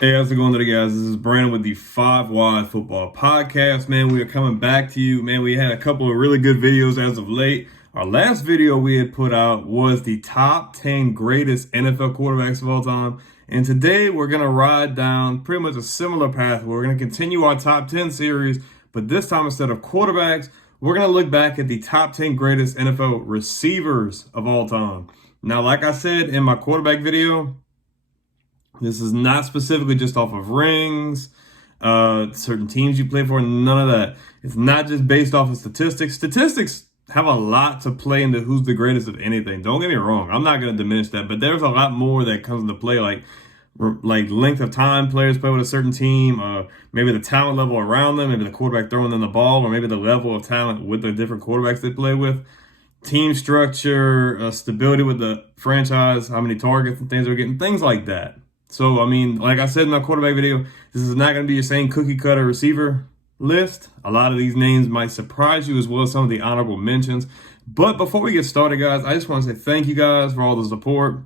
Hey, how's it going today, guys? This is Brandon with the Five Wide Football Podcast. Man, we are coming back to you. Man, we had a couple of really good videos as of late. Our last video we had put out was the top 10 greatest NFL quarterbacks of all time. And today we're going to ride down pretty much a similar path. We're going to continue our top 10 series, but this time instead of quarterbacks, we're going to look back at the top 10 greatest NFL receivers of all time. Now, like I said in my quarterback video, this is not specifically just off of rings, certain teams you play for, none of that. It's not just based off of statistics. Statistics have a lot to play into who's the greatest of anything. Don't get me wrong. I'm not going to diminish that, but there's a lot more that comes into play, like length of time players play with a certain team, maybe the talent level around them, maybe the quarterback throwing them the ball, or maybe the level of talent with the different quarterbacks they play with. Team structure, stability with the franchise, how many targets and things they're getting, things like that. So, I mean, like I said in my quarterback video, this is not going to be your same cookie cutter receiver list. A lot of these names might surprise you as well as some of the honorable mentions. But before we get started, guys, I just want to say thank you guys for all the support.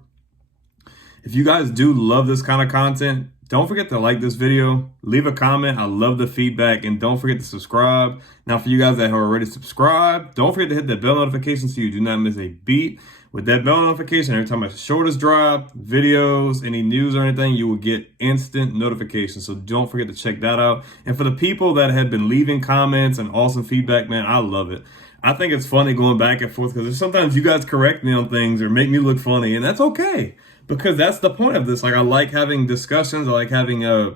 If you guys do love this kind of content, don't forget to like this video, leave a comment. I love the feedback, and don't forget to subscribe. Now, for you guys that are already subscribed, don't forget to hit that bell notification so you do not miss a beat. With that bell notification, every time a short is dropped, videos, any news or anything, you will get instant notifications. So don't forget to check that out. And for the people that have been leaving comments and awesome feedback, man, I love it. I think it's funny going back and forth because sometimes you guys correct me on things or make me look funny, and that's okay. Because that's the point of this. Like, I like having discussions. I like having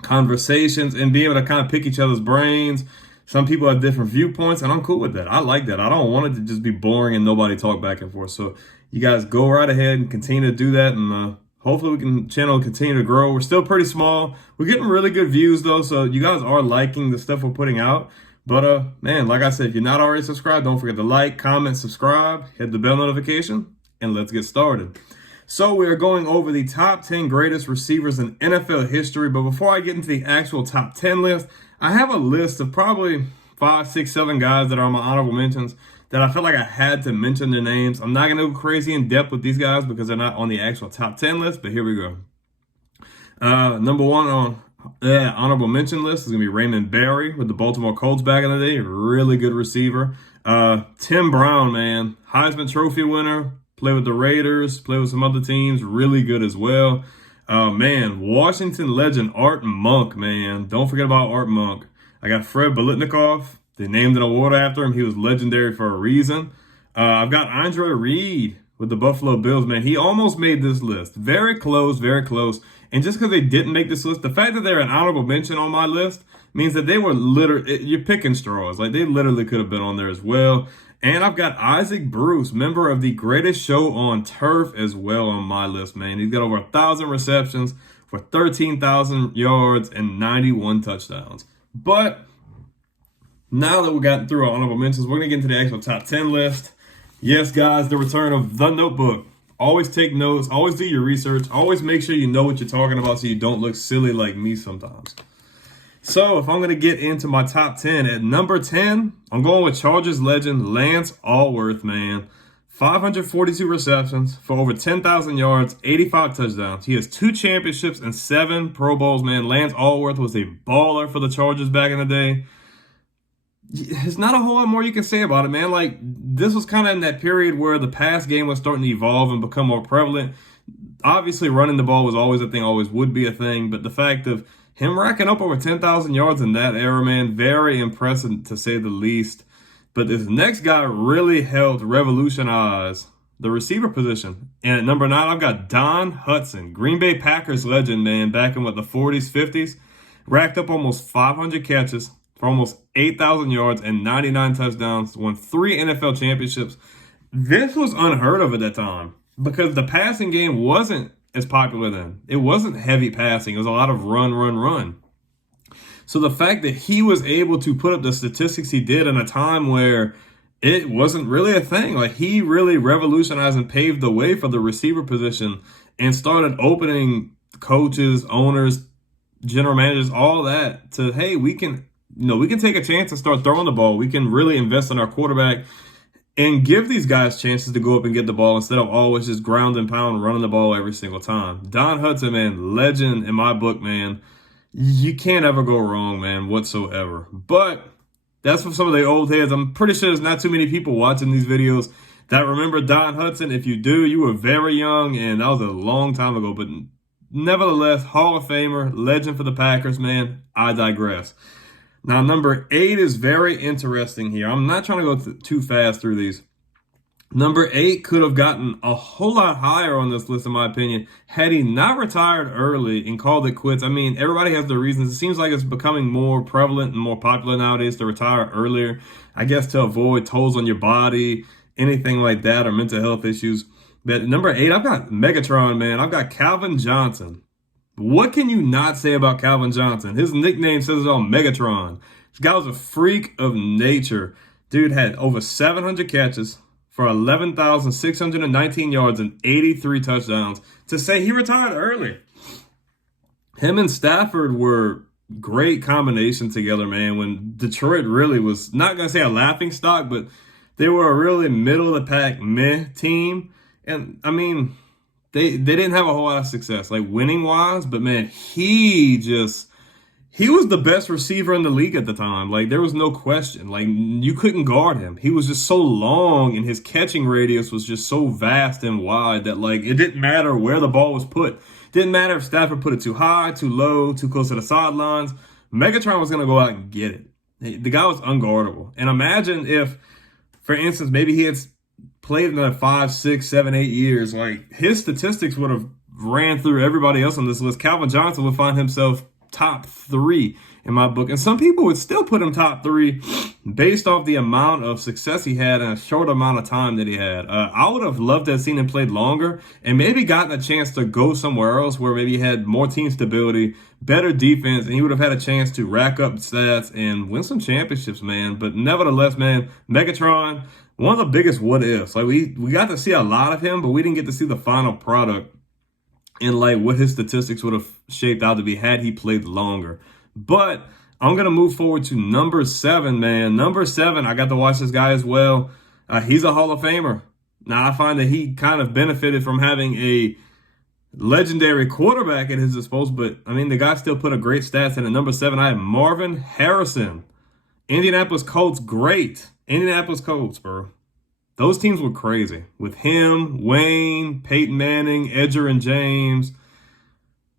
conversations and being able to kind of pick each other's brains. Some people have different viewpoints, and I'm cool with that. I like that. I don't want it to just be boring and nobody talk back and forth. So you guys go right ahead and continue to do that, and hopefully we can channel continue to grow. We're still pretty small. We're getting really good views though, so you guys are liking the stuff we're putting out. But man, like I said, if you're not already subscribed, don't forget to like, comment, subscribe, hit the bell notification, and let's get started. So we are going over the top 10 greatest receivers in NFL history. But before I get into the actual top 10 list, I have a list of probably 5, 6, 7 guys that are on my honorable mentions that I felt like I had to mention their names. I'm not going to go crazy in depth with these guys because they're not on the actual top 10 list, but here we go. Number one on the honorable mention list is going to be Raymond Berry with the Baltimore Colts back in the day. Really good receiver. Tim Brown, man, Heisman Trophy winner. Play with the Raiders, play with some other teams, really good as well. Man, Washington legend Art Monk, man. Don't forget about Art Monk. I got Fred Biletnikoff. They named an award after him. He was legendary for a reason. I've got Andre Reed with the Buffalo Bills, man. He almost made this list. Very close, very close. And just because they didn't make this list, the fact that they're an honorable mention on my list means that they were literally, you're picking straws. Like, they literally could have been on there as well. And I've got Isaac Bruce, member of the greatest show on turf, as well on my list, man. He's got over 1,000 receptions for 13,000 yards and 91 touchdowns. But now that we've gotten through our honorable mentions, we're going to get into the actual top 10 list. Yes, guys, the return of the notebook. Always take notes. Always do your research. Always make sure you know what you're talking about so you don't look silly like me sometimes. So if I'm going to get into my top 10, at number 10, I'm going with Chargers legend Lance Alworth, man. 542 receptions for over 10,000 yards, 85 touchdowns. He has 2 championships and 7 Pro Bowls, man. Lance Alworth was a baller for the Chargers back in the day. There's not a whole lot more you can say about it, man. Like, this was kind of in that period where the pass game was starting to evolve and become more prevalent. Obviously, running the ball was always a thing, always would be a thing, but the fact of him racking up over 10,000 yards in that era, man, very impressive to say the least. But this next guy really helped revolutionize the receiver position. And at number 9, I've got Don Hutson, Green Bay Packers legend, man, back in the 40s, 50s. Racked up almost 500 catches for almost 8,000 yards and 99 touchdowns. Won 3 NFL championships. This was unheard of at that time because the passing game wasn't as popular then. It wasn't heavy passing. It was a lot of run, run, run. So the fact that he was able to put up the statistics he did in a time where it wasn't really a thing, like, he really revolutionized and paved the way for the receiver position and started opening coaches, owners, general managers, all that to, hey, we can take a chance to start throwing the ball. We can really invest in our quarterback. and give these guys chances to go up and get the ball instead of always just ground and pound running the ball every single time. Don Hudson, man, legend in my book, man. You can't ever go wrong, man, whatsoever. But that's for some of the old heads. I'm pretty sure there's not too many people watching these videos that remember Don Hudson. If you do, you were very young, and that was a long time ago. But nevertheless, Hall of Famer, legend for the Packers, man. I digress. Now, number 8 is very interesting here. I'm not trying to go too fast through these. Number 8 could have gotten a whole lot higher on this list, in my opinion, had he not retired early and called it quits. I mean, everybody has their reasons. It seems like it's becoming more prevalent and more popular nowadays to retire earlier, I guess to avoid tolls on your body, anything like that, or mental health issues. But number 8, I've got Megatron, man. I've got Calvin Johnson. What can you not say about Calvin Johnson? His nickname says it all, Megatron. This guy was a freak of nature. Dude had over 700 catches for 11,619 yards and 83 touchdowns. To say he retired early. Him and Stafford were great combination together, man, when Detroit really was, not going to say a laughing stock, but they were a really middle-of-the-pack meh team. And, I mean, they didn't have a whole lot of success, like winning-wise, but, man, he was the best receiver in the league at the time. Like, there was no question. Like, you couldn't guard him. He was just so long, and his catching radius was just so vast and wide that, like, it didn't matter where the ball was put. Didn't matter if Stafford put it too high, too low, too close to the sidelines. Megatron was going to go out and get it. The guy was unguardable. And imagine if, for instance, maybe he had played another 5, 6, 7, 8 years. Like, his statistics would have ran through everybody else on this list. Calvin Johnson would find himself top 3 in my book. And some people would still put him top 3 based off the amount of success he had in a short amount of time that he had. I would have loved to have seen him play longer and maybe gotten a chance to go somewhere else where maybe he had more team stability, better defense, and he would have had a chance to rack up stats and win some championships, man. But nevertheless, man, Megatron, one of the biggest what ifs. Like, we got to see a lot of him, but we didn't get to see the final product and like what his statistics would have shaped out to be had he played longer. But I'm going to move forward to number 7, man. Number 7, I got to watch this guy as well. He's a Hall of Famer. Now, I find that he kind of benefited from having a legendary quarterback at his disposal, but, I mean, the guy still put a great stats in. At number 7, I have Marvin Harrison. Indianapolis Colts, great. Indianapolis Colts, bro. Those teams were crazy. With him, Wayne, Peyton Manning, Edger and James.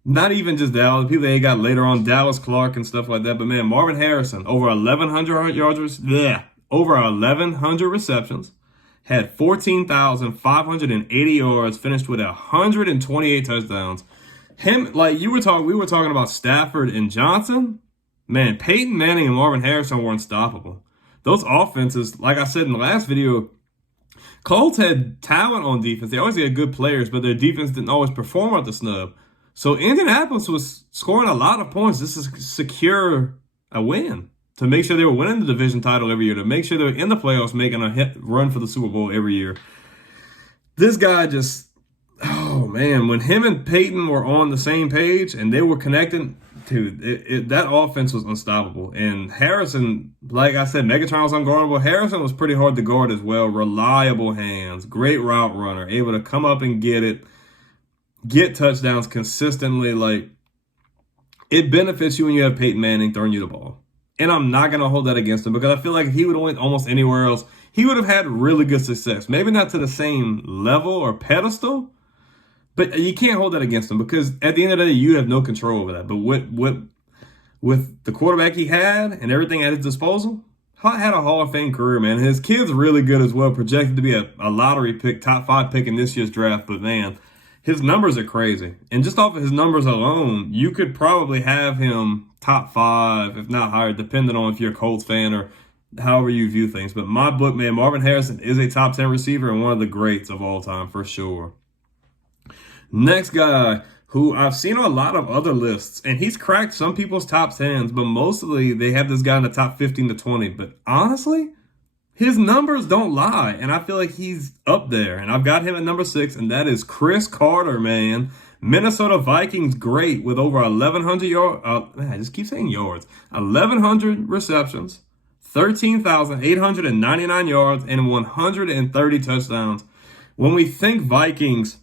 Not even just Dallas, people they got later on, Dallas Clark and stuff like that. But, man, Marvin Harrison, over 1,100 yards, over 1,100 receptions, had 14,580 yards, finished with 128 touchdowns. Him, like we were talking about Stafford and Johnson. Man, Peyton Manning and Marvin Harrison were unstoppable. Those offenses, like I said in the last video, Colts had talent on defense. They always had good players, but their defense didn't always perform at the snub. So Indianapolis was scoring a lot of points just to secure a win, to make sure they were winning the division title every year, to make sure they were in the playoffs, making a run for the Super Bowl every year. This guy just, oh man, when him and Peyton were on the same page and they were connecting, dude, that offense was unstoppable. And Harrison, like I said, Megatron was unguardable. Harrison was pretty hard to guard as well. Reliable hands, great route runner, able to come up and get it, get touchdowns consistently. Like, it benefits you when you have Peyton Manning throwing you the ball. And I'm not going to hold that against him, because I feel like if he would have went almost anywhere else, he would have had really good success. Maybe not to the same level or pedestal, but you can't hold that against him, because at the end of the day, you have no control over that. But with the quarterback he had and everything at his disposal, had a Hall of Fame career, man. His kid's really good as well, projected to be a lottery pick, top 5 pick in this year's draft. But, man, his numbers are crazy. And just off of his numbers alone, you could probably have him top 5, if not higher, depending on if you're a Colts fan or however you view things. But my book, man, Marvin Harrison is a top 10 receiver and one of the greats of all time for sure. Next guy, who I've seen on a lot of other lists, and he's cracked some people's top 10s, but mostly they have this guy in the top 15 to 20. But honestly, his numbers don't lie, and I feel like he's up there. And I've got him at number 6, and that is Chris Carter, man. Minnesota Vikings great with over 1,100 yards. I just keep saying yards. 1,100 receptions, 13,899 yards, and 130 touchdowns. When we think Vikings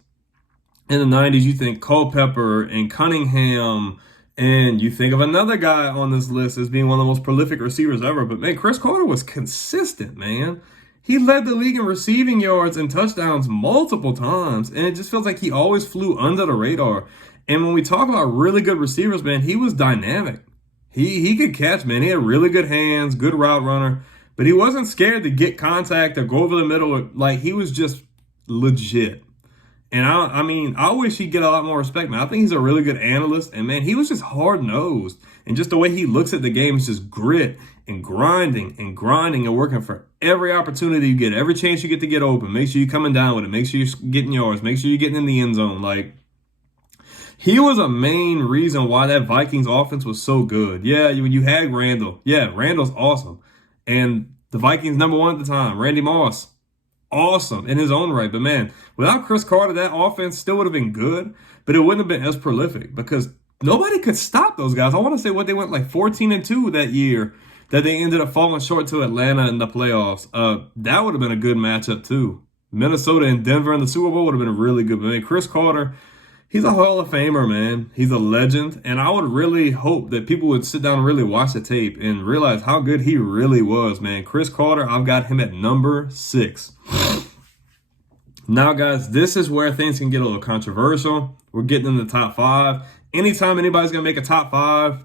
in the 90s, you think Culpepper and Cunningham, and you think of another guy on this list as being one of the most prolific receivers ever. But, man, Chris Carter was consistent, man. He led the league in receiving yards and touchdowns multiple times, and it just feels like he always flew under the radar. And when we talk about really good receivers, man, he was dynamic. He could catch, man. He had really good hands, good route runner, but he wasn't scared to get contact or go over the middle. Like, he was just legit. And I wish he'd get a lot more respect, man. I think he's a really good analyst, and, man, he was just hard-nosed. And just the way he looks at the game is just grit and grinding and working for every opportunity you get, every chance you get to get open. Make sure you're coming down with it. Make sure you're getting yards. Make sure you're getting in the end zone. Like, he was a main reason why that Vikings offense was so good. Yeah, you had Randall. Yeah, Randall's awesome. And the Vikings #1 at the time, Randy Moss, awesome in his own right. But, man, without Chris Carter, that offense still would have been good, but it wouldn't have been as prolific because nobody could stop those guys. I want to say they went like 14-2 that year that they ended up falling short to Atlanta in the playoffs. That would have been a good matchup too. Minnesota and Denver in the Super Bowl would have been really good. But, man, Chris Carter, he's a Hall of Famer, man. He's a legend. And I would really hope that people would sit down and really watch the tape and realize how good he really was, man. Chris Carter, I've got him at #6. Now, guys, this is where things can get a little controversial. We're getting in the top 5. Anytime anybody's going to make a top 5,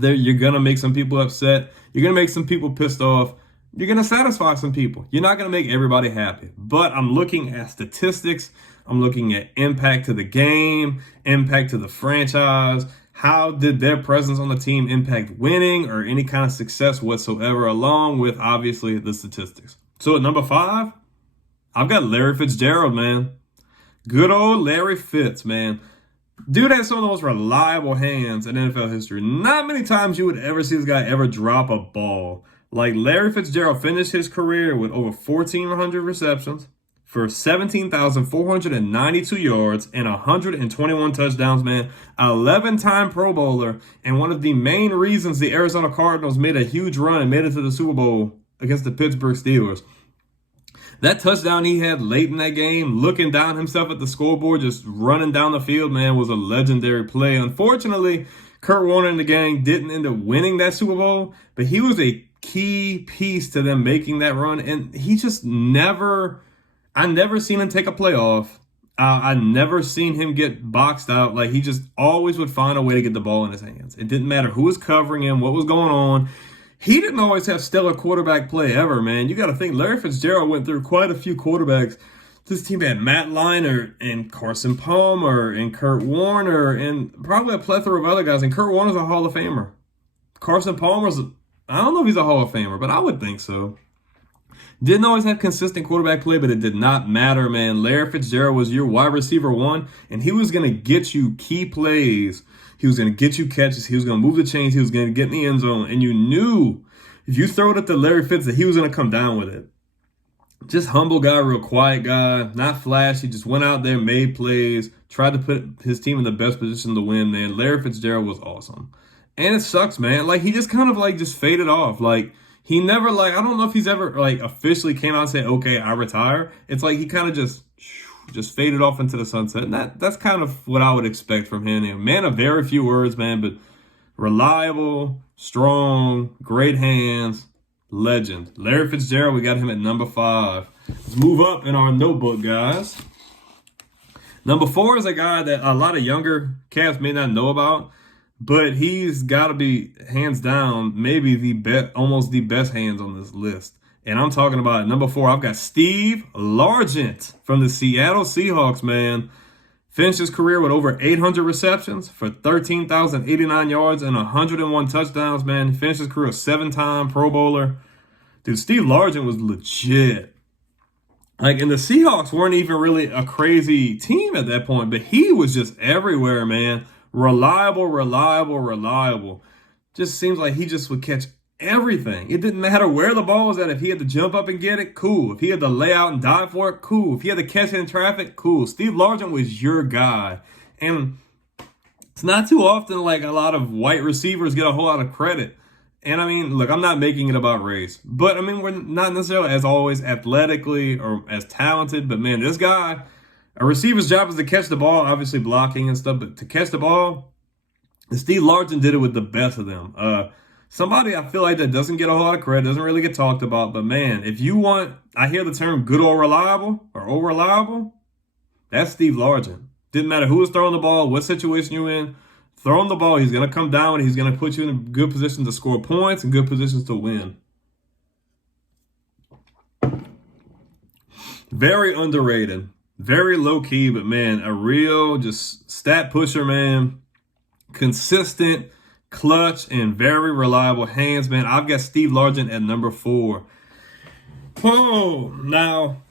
you're going to make some people upset. You're going to make some people pissed off. You're going to satisfy some people. You're not going to make everybody happy. But I'm looking at statistics. I'm looking at impact to the game, impact to the franchise. How did their presence on the team impact winning or any kind of success whatsoever, along with, obviously, the statistics. So at #5, I've got Larry Fitzgerald, man. Good old Larry Fitz, man. Dude has some of the most reliable hands in NFL history. Not many times you would ever see this guy ever drop a ball. Like, Larry Fitzgerald finished his career with over 1,400 receptions for 17,492 yards and 121 touchdowns, man. 11-time Pro Bowler, and one of the main reasons the Arizona Cardinals made a huge run and made it to the Super Bowl against the Pittsburgh Steelers. That touchdown he had late in that game, looking down himself at the scoreboard, just running down the field, man, was a legendary play. Unfortunately, Kurt Warner and the gang didn't end up winning that Super Bowl, but he was a key piece to them making that run. And he just I never seen him take a playoff. I never seen him get boxed out. Like, he just always would find a way to get the ball in his hands. It didn't matter who was covering him, what was going on. He didn't always have stellar quarterback play ever, man. You got to think Larry Fitzgerald went through quite a few quarterbacks. This team had Matt Leinart and Carson Palmer and Kurt Warner and probably a plethora of other guys. And Kurt Warner's a Hall of Famer. Carson Palmer's, I don't know if he's a Hall of Famer, but I would think so. Didn't always have consistent quarterback play, but it did not matter, man. Larry Fitzgerald was your wide receiver 1, and he was going to get you key plays. He was going to get you catches. He was going to move the chains. He was going to get in the end zone. And you knew if you throw it at the Larry Fitz that he was going to come down with it. Just humble guy, real quiet guy, not flashy. Just went out there, made plays, tried to put his team in the best position to win, man. Larry Fitzgerald was awesome. And it sucks, man. Like, he just kind of, like, just faded off. Like, he never, like, I don't know if he's ever, like, officially came out and said, okay, I retire. It's like he kind of just faded off into the sunset. And that's kind of what I would expect from him. Man of very few words, man, but reliable, strong, great hands, legend. Larry Fitzgerald, we got him at #5. Let's move up in our notebook, guys. #4 is a guy that a lot of younger cats may not know about, but he's got to be, hands down, maybe almost the best hands on this list. And I'm talking about #4. I've got Steve Largent from the Seattle Seahawks, man. Finished his career with over 800 receptions for 13,089 yards and 101 touchdowns, man. He finished his career a 7-time Pro Bowler. Dude, Steve Largent was legit. Like, and the Seahawks weren't even really a crazy team at that point, but he was just everywhere, man. Reliable. Just seems like he just would catch everything. It didn't matter where the ball was at. If he had to jump up and get it, cool. If he had to lay out and dive for it, cool. If he had to catch it in traffic, cool. Steve Largent was your guy. And it's not too often like a lot of white receivers get a whole lot of credit. And I mean, look, I'm not making it about race, but I mean, we're not necessarily as always athletically or as talented, but man, this guy, a receiver's job is to catch the ball, obviously blocking and stuff, but to catch the ball, and Steve Largent did it with the best of them. Somebody I feel like that doesn't get a whole lot of credit, doesn't really get talked about, but man, if you want, I hear the term good or reliable or old reliable, that's Steve Largent. Didn't matter who was throwing the ball, what situation you're in, throwing the ball, he's going to come down and he's going to put you in a good position to score points and good positions to win. Very underrated, very low key, but man, a real just stat pusher, man. Consistent, clutch, and very reliable hands, man. I've got Steve Largent at number 4. Oh, now,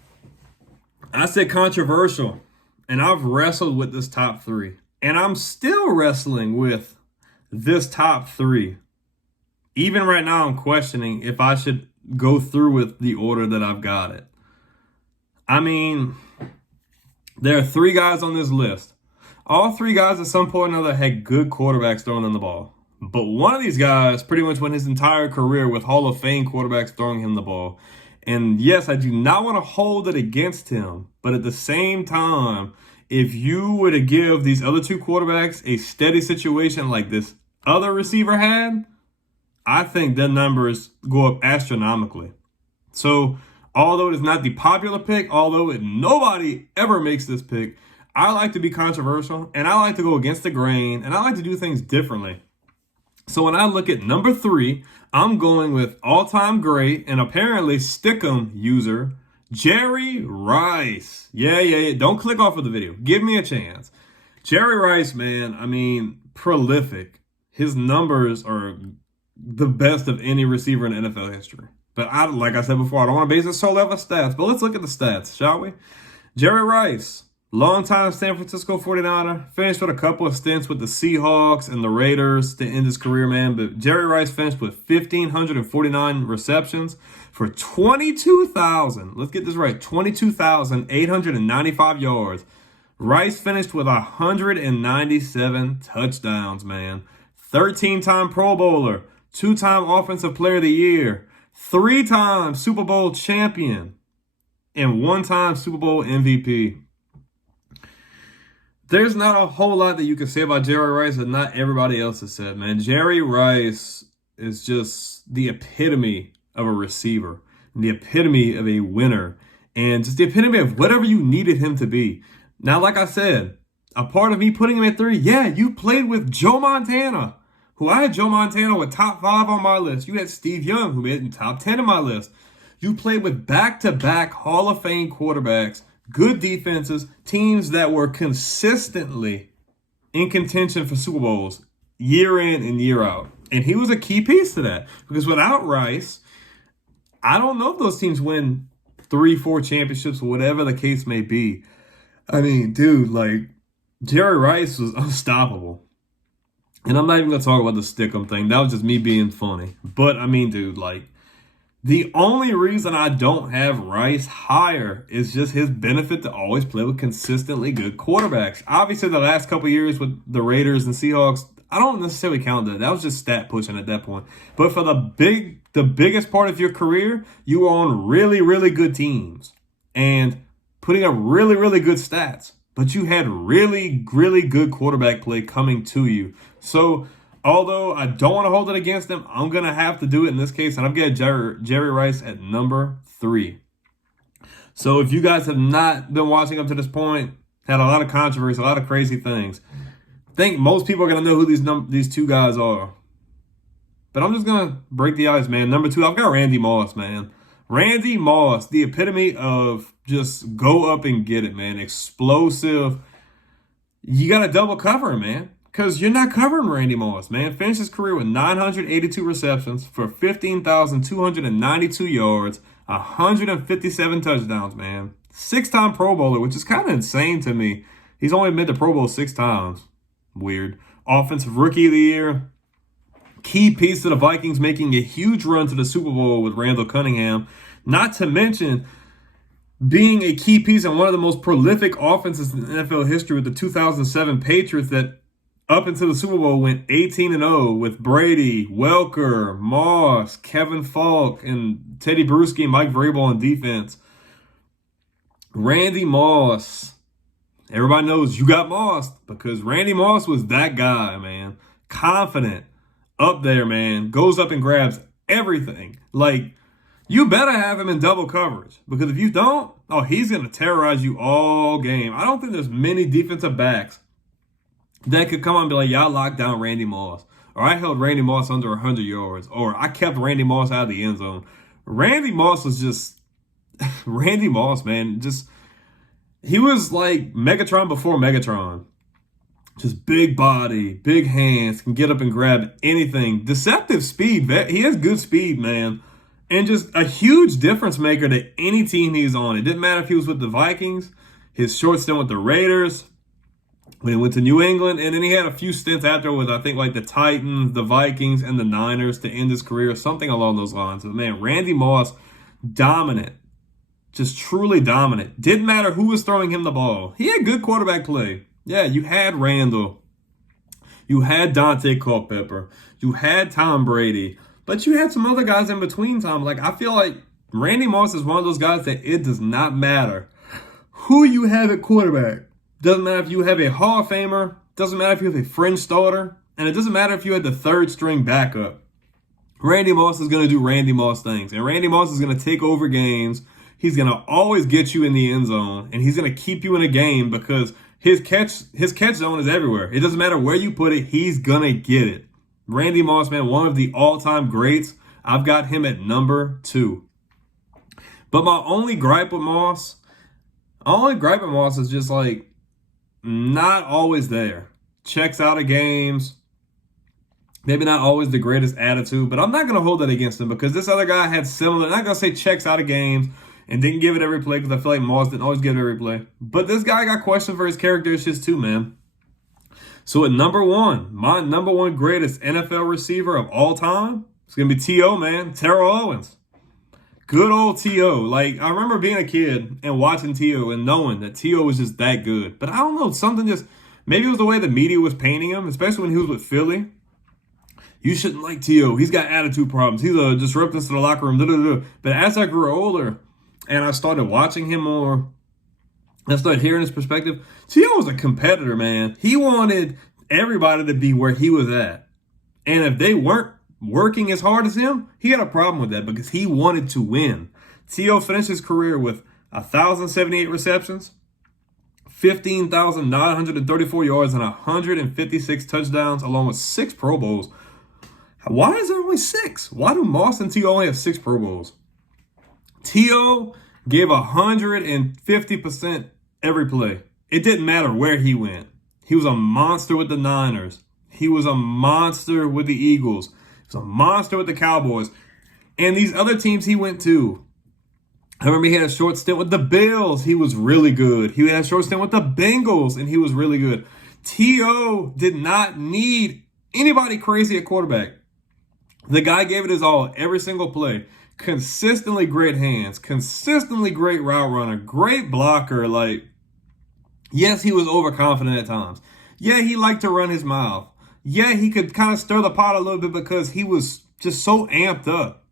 I said controversial, and I've wrestled with this top 3. And I'm still wrestling with this top 3. Even right now, I'm questioning if I should go through with the order that I've got it. I mean, there are 3 guys on this list. All 3 guys at some point or another had good quarterbacks throwing them the ball. But one of these guys pretty much went his entire career with Hall of Fame quarterbacks throwing him the ball. And yes, I do not want to hold it against him. But at the same time, if you were to give these other 2 quarterbacks a steady situation like this other receiver had, I think their numbers go up astronomically. So, although it is not the popular pick, although nobody ever makes this pick, I like to be controversial, and I like to go against the grain, and I like to do things differently. So when I look at number 3, I'm going with all-time great and apparently Shakeup user, Jerry Rice. Yeah. Don't click off of the video. Give me a chance. Jerry Rice, man, I mean, prolific. His numbers are the best of any receiver in NFL history. But like I said before, I don't want to base it solely off of stats, but let's look at the stats, shall we? Jerry Rice, longtime San Francisco 49er, finished with a couple of stints with the Seahawks and the Raiders to end his career, man. But Jerry Rice finished with 1,549 receptions for 22,000. Let's get this right, 22,895 yards. Rice finished with 197 touchdowns, man. 13-time Pro Bowler, 2-time Offensive Player of the Year, 3-time Super Bowl champion, and 1-time Super Bowl MVP. There's not a whole lot that you can say about Jerry Rice that not everybody else has said, man. Jerry Rice is just the epitome of a receiver, the epitome of a winner, and just the epitome of whatever you needed him to be. Now, like I said, a part of me putting him at 3, yeah, you played with Joe Montana, who I had Joe Montana with top 5 on my list. You had Steve Young, who made it in top 10 on my list. You played with back-to-back Hall of Fame quarterbacks, good defenses, teams that were consistently in contention for Super Bowls year in and year out. And he was a key piece to that. Because without Rice, I don't know if those teams win 3-4 championships or whatever the case may be. I mean, dude, like, Jerry Rice was unstoppable. And I'm not even going to talk about the Shakeup thing. That was just me being funny. But, I mean, dude, like, the only reason I don't have Rice higher is just his benefit to always play with consistently good quarterbacks. Obviously, the last couple years with the Raiders and Seahawks, I don't necessarily count that. That was just stat pushing at that point. But for the biggest part of your career, you were on really, really good teams and putting up really, really good stats. But you had really, really good quarterback play coming to you. So, although I don't want to hold it against him, I'm going to have to do it in this case. And I'm getting Jerry Rice at number 3. So if you guys have not been watching up to this point, had a lot of controversy, a lot of crazy things, I think most people are going to know who these 2 guys are. But I'm just going to break the ice, man. Number 2, I've got Randy Moss, man. Randy Moss, the epitome of just go up and get it, man. Explosive. You got to double cover him, man. Because you're not covering Randy Moss, man. Finished his career with 982 receptions for 15,292 yards, 157 touchdowns, man. 6-time Pro Bowler, which is kind of insane to me. He's only made the Pro Bowl 6 times. Weird. Offensive Rookie of the Year. Key piece to the Vikings making a huge run to the Super Bowl with Randall Cunningham. Not to mention being a key piece in one of the most prolific offenses in NFL history with the 2007 Patriots that up into the Super Bowl went 18-0 with Brady, Welker, Moss, Kevin Falk, and Teddy Bruschi and Mike Vrabel on defense. Randy Moss. Everybody knows you got Moss because Randy Moss was that guy, man. Confident, up there, man. Goes up and grabs everything. Like, you better have him in double coverage because if you don't, oh, he's going to terrorize you all game. I don't think there's many defensive backs that could come on and be like, y'all locked down Randy Moss. Or I held Randy Moss under 100 yards. Or I kept Randy Moss out of the end zone. Randy Moss was just, Randy Moss, man, just, he was like Megatron before Megatron. Just big body, big hands, can get up and grab anything. Deceptive speed. He has good speed, man. And just a huge difference maker to any team he's on. It didn't matter if he was with the Vikings, his short stint with the Raiders, when he went to New England, and then he had a few stints after with, I think, like the Titans, the Vikings, and the Niners to end his career, something along those lines. But, man, Randy Moss, dominant. Just truly dominant. Didn't matter who was throwing him the ball. He had good quarterback play. Yeah, you had Randall. You had Dante Culpepper. You had Tom Brady. But you had some other guys in between time. Like, I feel like Randy Moss is one of those guys that it does not matter who you have at quarterback. Doesn't matter if you have a Hall of Famer. Doesn't matter if you have a fringe starter. And it doesn't matter if you had the third string backup. Randy Moss is going to do Randy Moss things. And Randy Moss is going to take over games. He's going to always get you in the end zone. And he's going to keep you in a game because his catch zone is everywhere. It doesn't matter where you put it. He's going to get it. Randy Moss, man, one of the all-time greats. I've got him at number 2. But my only gripe with Moss is just like not always there. Checks out of games. Maybe not always the greatest attitude, but I'm not going to hold that against him because this other guy had similar, I'm not going to say checks out of games and didn't give it every play because I feel like Moss didn't always give it every play. But this guy got questioned for his character issues too, man. So at number 1, my number 1 greatest NFL receiver of all time, it's going to be T.O., man, Terrell Owens. Good old T.O. Like, I remember being a kid and watching T.O. and knowing that T.O. was just that good. But I don't know, something just, maybe it was the way the media was painting him, especially when he was with Philly. You shouldn't like T.O. He's got attitude problems. He's a disruptance to the locker room. Blah, blah, blah. But as I grew older and I started watching him more, I started hearing his perspective. T.O. was a competitor, man. He wanted everybody to be where he was at. And if they weren't working as hard as him, he had a problem with that because he wanted to win. T.O. finished his career with 1,078 receptions, 15,934 yards, and 156 touchdowns, along with 6 Pro Bowls. Why is there only 6? Why do Moss and T.O. only have 6 Pro Bowls? T.O. gave 150% every play. It didn't matter where he went. He was a monster with the Niners. He was a monster with the Eagles. He was a monster with the Cowboys. And these other teams he went to. I remember he had a short stint with the Bills. He was really good. He had a short stint with the Bengals, and he was really good. T.O. did not need anybody crazy at quarterback. The guy gave it his all every single play. Consistently great hands. Consistently great route runner. Great blocker. Like, yes, he was overconfident at times. Yeah, he liked to run his mouth. Yeah, he could kind of stir the pot a little bit because he was just so amped up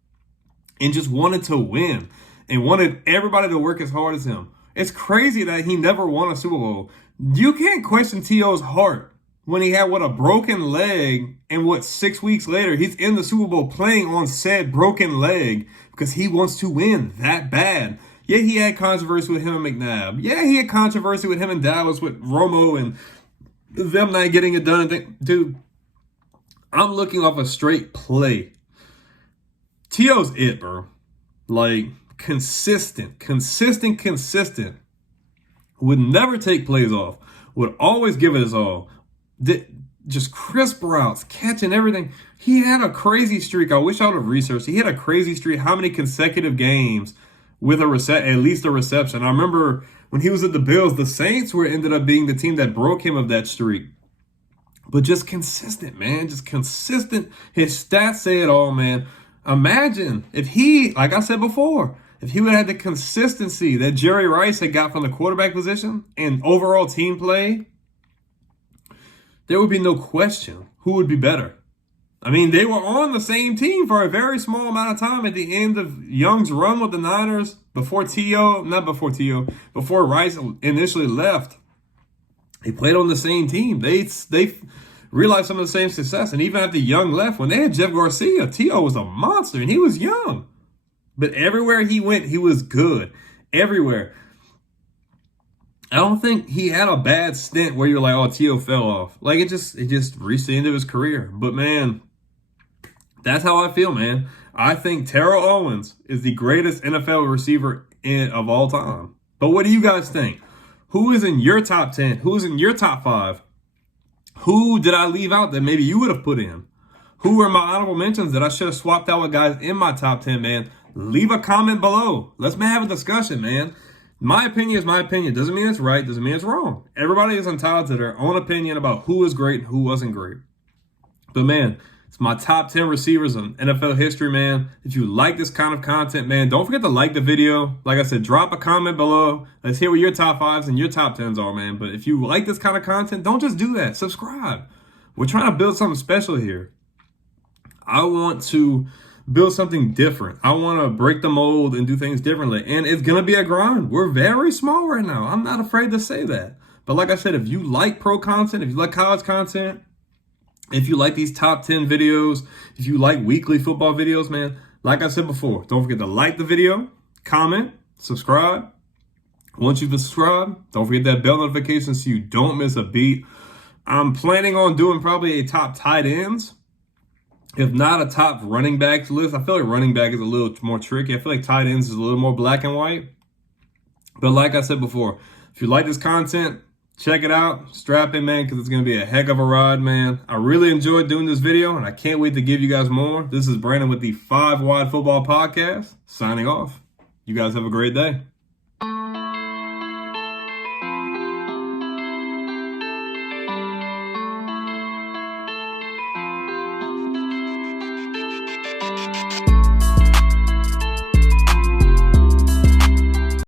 and just wanted to win and wanted everybody to work as hard as him. It's crazy that he never won a Super Bowl. You can't question T.O.'s heart when he had, a broken leg, and 6 weeks later, he's in the Super Bowl playing on said broken leg because he wants to win that bad. Yeah, he had controversy with him and McNabb. Yeah, he had controversy with him and Dallas, with Romo and them not getting it done. Dude, I'm looking off a straight play. T.O.'s it, bro. Like, consistent. Would never take plays off. Would always give it his all. Just crisp routes, catching everything. He had a crazy streak. I wish I would have researched. He had a crazy streak. How many consecutive games with at least a reception? I remember when he was at the Bills, the Saints ended up being the team that broke him of that streak. But just consistent, man. Just consistent. His stats say it all, man. Imagine if he, like I said before, if he would have had the consistency that Jerry Rice had got from the quarterback position and overall team play. there would be no question who would be better. I mean, they were on the same team for a very small amount of time at the end of Young's run with the Niners before Rice initially left. They played on the same team. They realized some of the same success. And even after Young left, when they had Jeff Garcia, T.O. was a monster, and he was young. But everywhere he went, he was good. Everywhere. I don't think he had a bad stint where you're like, oh, T.O. fell off. Like, it just reached the end of his career. But, man, that's how I feel, man. I think Terrell Owens is the greatest NFL receiver of all time. But what do you guys think? Who is in your top 10? Who is in your top 5? Who did I leave out that maybe you would have put in? Who are my honorable mentions that I should have swapped out with guys in my top 10, man? Leave a comment below. Let's have a discussion, man. My opinion is my opinion. Doesn't mean it's right. Doesn't mean it's wrong. Everybody is entitled to their own opinion about who is great and who wasn't great. But, man, it's my top 10 receivers in NFL history, man. If you like this kind of content, man, don't forget to like the video. Like I said, drop a comment below. Let's hear what your top 5s and your top 10s are, man. But if you like this kind of content, don't just do that. Subscribe. We're trying to build something special here. I want to build something different. I want to break the mold and do things differently. And it's going to be a grind. We're very small right now. I'm not afraid to say that. But like I said, if you like pro content, if you like college content, if you like these top 10 videos, if you like weekly football videos, man, like I said before, don't forget to like the video, comment, subscribe. Once you've subscribed, don't forget that bell notification so you don't miss a beat. I'm planning on doing probably a top tight ends, if not a top running backs list. I feel like running back is a little more tricky. I feel like tight ends is a little more black and white. But like I said before, if you like this content, check it out. Strap in, man, because it's going to be a heck of a ride, man. I really enjoyed doing this video, and I can't wait to give you guys more. This is Brandon with the 5 Wide Football Podcast, signing off. You guys have a great day.